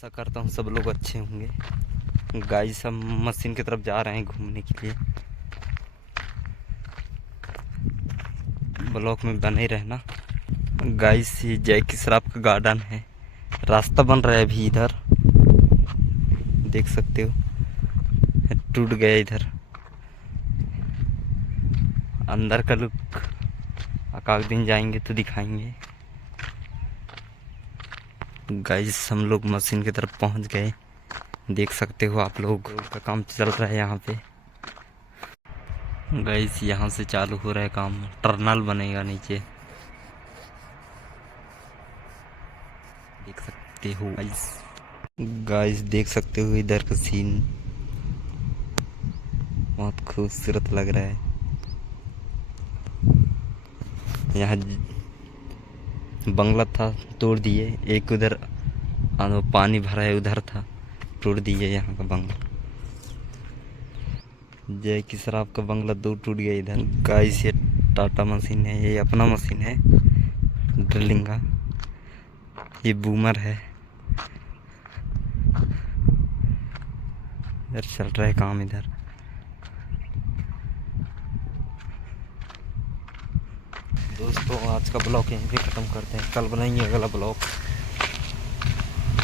आशा करता हूँ सब लोग अच्छे होंगे। गाइस हम मशीन की तरफ जा रहे हैं घूमने के लिए। ब्लॉक में बने रहना। गाइस ये जय की श्राप का गार्डन है। रास्ता बन रहा है अभी इधर, देख सकते हो। टूट गया इधर। अंदर का लुक एक दिन जाएंगे तो दिखाएंगे। गाइस हम लोग मशीन की तरफ पहुंच गए, देख सकते हो आप लोग। का काम चल रहा है यहाँ पे। गाइस यहाँ से चालू हो रहा है काम, टर्नल बनेगा नीचे, देख सकते हो गाइस। गाइस देख सकते हो इधर का सीन बहुत खूबसूरत लग रहा है। यहाँ बंगला था, तोड़ दिए। एक उधर पानी भरा है, उधर था, तोड़ दिए यहाँ का बंगला। जय की शराब का बंगला दो टूट गया इधर। गाइस ये टाटा मशीन है, ये अपना मशीन है ड्रिलिंग का। ये बूमर है। इधर चल रहा है काम इधर। दोस्तों आज का ब्लॉग यहीं पे ख़त्म करते हैं, कल बनाएंगे अगला ब्लॉग।